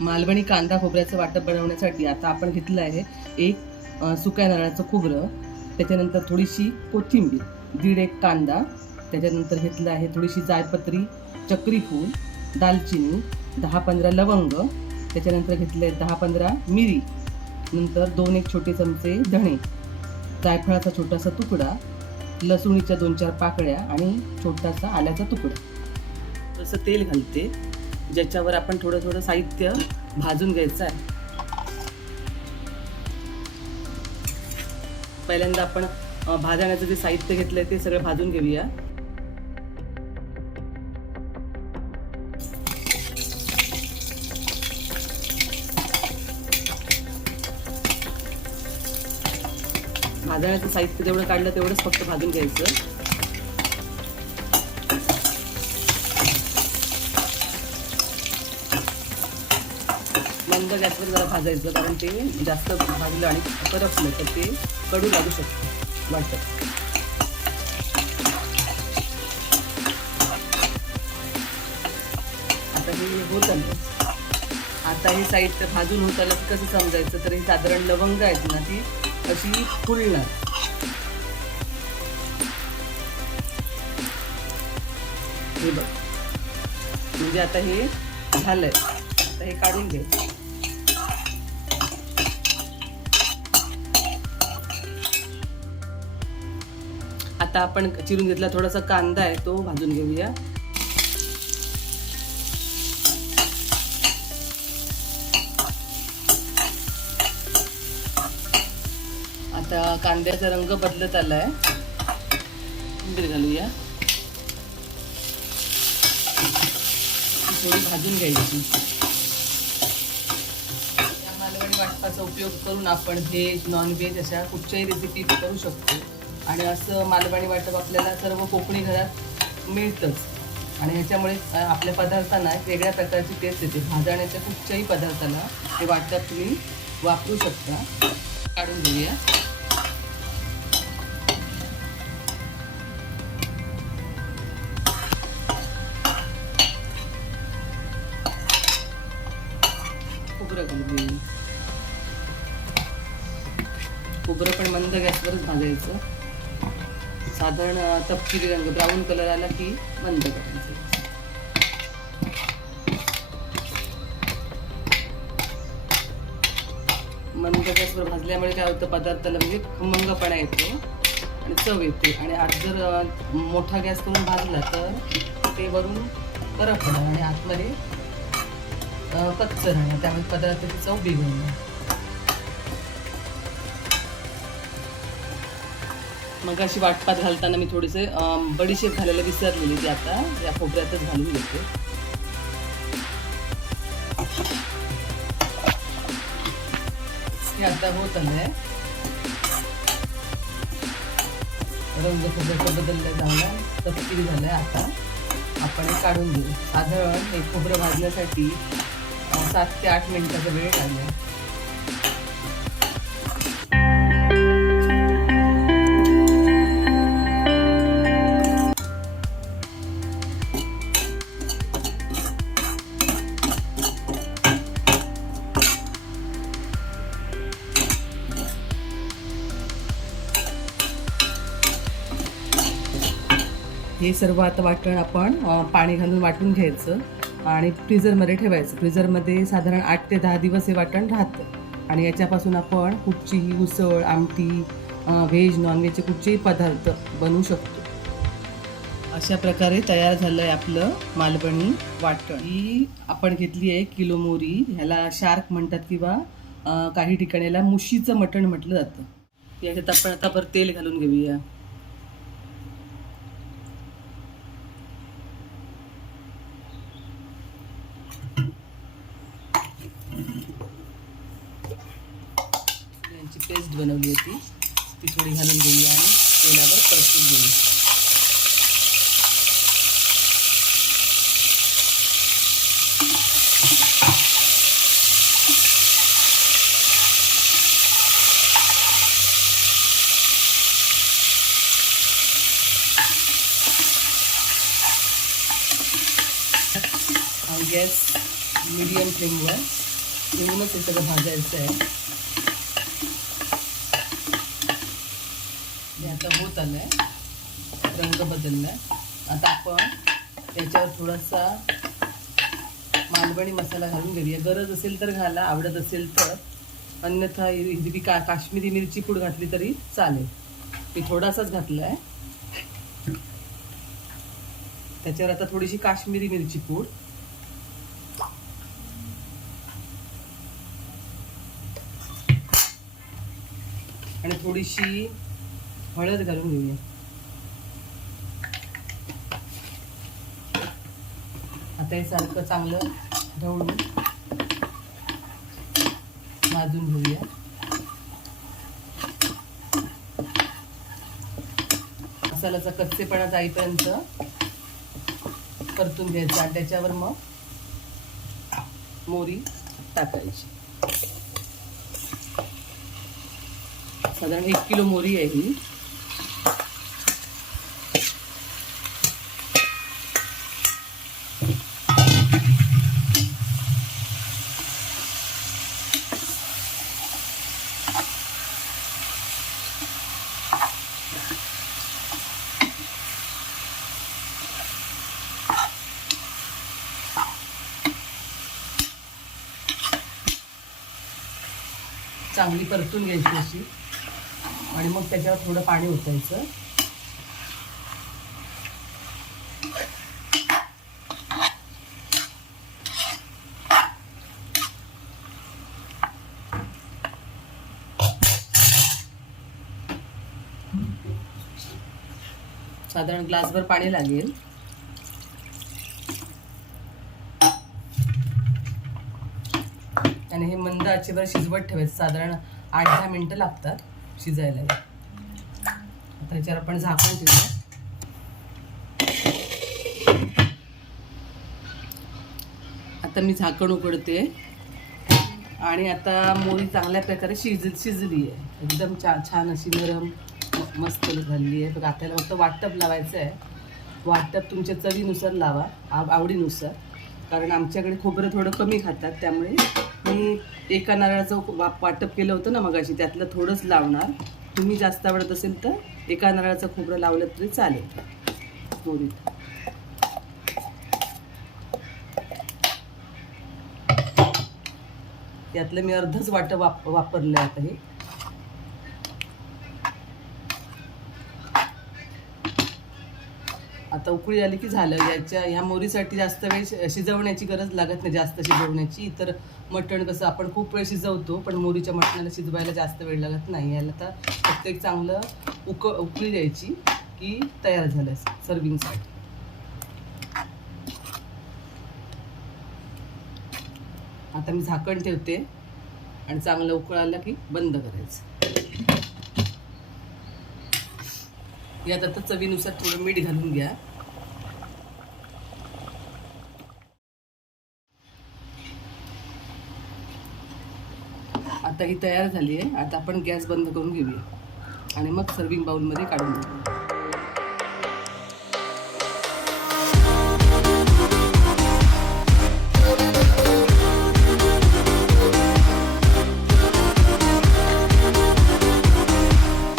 मालवणी कांदा खोबऱ्याचं वाटप बनवण्यासाठी आता आपण घेतलं आहे एक सुक्या नारळाचं खोबरं, त्याच्यानंतर थोडीशी कोथिंबीर, 1.5 कांदा, त्याच्यानंतर घेतलं आहे थोडीशी जायपत्री, चक्री फूल, दालचिनी, 10-15 लवंग, त्याच्यानंतर घेतले 10-15 मिरी, नंतर 2-1 छोटे चमचे धणे, जायफळाचा छोटासा तुकडा, लसूणीच्या 2-4 पाकळ्या आणि छोटासा आल्याचा तुकडा. तसं तेल घालते ज्याच्यावर आपण थोडं थोडं साहित्य भाजून घ्यायचं आहे. पहिल्यांदा आपण भाजण्याचं जे साहित्य घेतलंय ते सगळं भाजून घेऊया. भाजण्याचं साहित्य जेवढं काढलं तेवढंच फक्त भाजून घ्यायचं. मंद गॅसवर जरा भाजायचं, कारण ते जास्त भाजलं आणि करपलं तर ते कडू लागू शकतं वाटतं. आता हे होत आलं. आता हे साहित्य भाजून होत आलं कसं समजायचं, तर हे साधारण लवंग आहेत ना ती अशी फुलणार. हे बघ, म्हणजे आता हे झालंय. आता हे काढून घे. आता आपण चिरून घेतला थोडासा कांदा आहे तो भाजून घेऊया. आता कांद्याचा रंग बदलत आलाय. कोथिंबीर घालूया. थोडी भाजून घ्यायची. या मालवणी वाटपाचा उपयोग करून आपण व्हेज नॉन व्हेज अशा कुठच्याही रेसिपी करू शकतो. आणि असं मालवणी वाटप आपल्याला सर्व कोकणी घरात मिळतंच. आणि ह्याच्यामुळे आपल्या पदार्थांना वेगळ्या प्रकारची टेस्ट येते. भाजण्याच्या कुठच्याही पदार्थाला हे वाटप तुम्ही वापरू शकता. काढून घेऊया. खोबरं घालून घेऊ. खोबरं पण मंद गॅसवरच भाजायचं. साधारण तपकिरी रंग ब्राऊन कलर आला की बंद करायचं. मंद गॅसवर भाजल्यामुळे काय होतं, पदार्थाला म्हणजे खमंगपणा येतो आणि चव येते. आणि आज जर मोठा गॅस करून भाजला तर ते वरून करपणार आणि आतमध्ये कच्चं राहणार, त्यामुळे पदार्थाची चव बिघडणार. मग अशी वाटपात घालताना मी थोडेसे बडीशेप घालायला विसरलेली, ती आता या खोबऱ्यातच घालून घेते. हे आता होत आलंय. रंग खोबऱ्याचा बदलला झाला, तपकिरी झालाय. आता आपण हे काढून घेऊ. साधारण हे खोबरं भाजण्यासाठी 7 ते 8 मिनिटाचा वेळ लागला. हे सर्व आता वाटण आपण पाणी घालून वाटून घ्यायचं आणि फ्रीझरमध्ये ठेवायचं. फ्रीझरमध्ये साधारण 8 ते 10 दिवस हे वाटण राहतं. आणि याच्यापासून आपण कुठचीही उसळ, आमटी, व्हेज नॉनव्हेजचे कुठचेही पदार्थ बनवू शकतो. अशा प्रकारे तयार झालं आहे आपलं मालवणी वाटण. ही आपण घेतली आहे किलो मोहरी. ह्याला शार्क म्हणतात किंवा काही ठिकाणी याला मुशीचं मटण म्हटलं जातं. याच्यात आपण आता परत तेल घालून घेऊया. पेस्ट बनवली होती ती थोडी घालून घेऊया आणि तेलावर परतून घेऊया. गॅस मीडियम फ्लेमवर घेऊनच हे सगळं भाजायचं आहे. हे आता होत आलंय, रंग बदललाय. आता आपण त्याच्यावर थोडासा मालवणी मसाला घालून घेऊया. गरज असेल तर घाला, आवडत असेल तर, अन्यथा हिरवी काश्मीरी मिरची पूड घातली तरी चालेल. मी थोडासाच घातलाय. त्याच्यावर आता थोडीशी काश्मीरी मिरची पूड, आणि थोडीशी हळद घालून घेऊया. आता हे सारखं चांगलं ढवळून भाजून घेऊया. मसाल्याचा कच्चेपणा जाईपर्यंत परतून घ्यायचा आणि त्याच्यावर मग मोहरी टाकायची. साधारण 1 किलो मोहरी आहे ही. चांगली परतून घ्यायची अशी, आणि मग त्याच्यावर थोडं पाणी ओतायचं. साधारण ग्लासभर पाणी लागेल. आणि हे मंद आचेवर शिजवत ठेवायचं. साधारण 8-10 मिनिटं लागतात शिजायला. आता याच्यावर आपण झाकण ठेवूया. आता मी झाकण उघडते आणि आता मोहरी चांगल्या प्रकारे शिजली आहे. एकदम छान अशी नरम मस्त झाली आहे. बघा, आता फक्त वाटप लावायचं आहे. वाटप तुमच्या चवीनुसार लावा, आवडीनुसार. कारण आमच्याकडे खोबरं थोडं कमी खातात, त्यामुळे मी एका नारळाचं वाटप केलं होतं ना मगाशी, त्यातलं थोडंच लावणार. तुम्ही जास्त आवडत असेल तर एका नारळाचं खोबरं लावलं तरी चालेल. मोहरीत यातलं मी अर्धच वाटप वापरलं आहे. आता हे आता उकळी आली की झालं. ह्या मोहरीसाठी जास्त वेळ शिजवण्याची गरज लागत नाही, जास्त शिजवण्याची. इतर मटण कसं आपण खूप वेळ शिजवतो, पण मोहरीच्या मटणाला शिजवायला जास्त वेळ लागत नाही. याला तर फक्त एक चांगलं उकळी द्यायची की तयार झालं सर्विंगसाठी. आता मी झाकण ठेवते आणि चांगलं उकळायला की बंद करायचं. यात आता चवीनुसार थोडं मीठ घालून घ्या. आता ही तयार झाली आहे. आता आपण गॅस बंद करून घेऊया आणि मग सर्विंग बाउलमध्ये काढून घेऊ.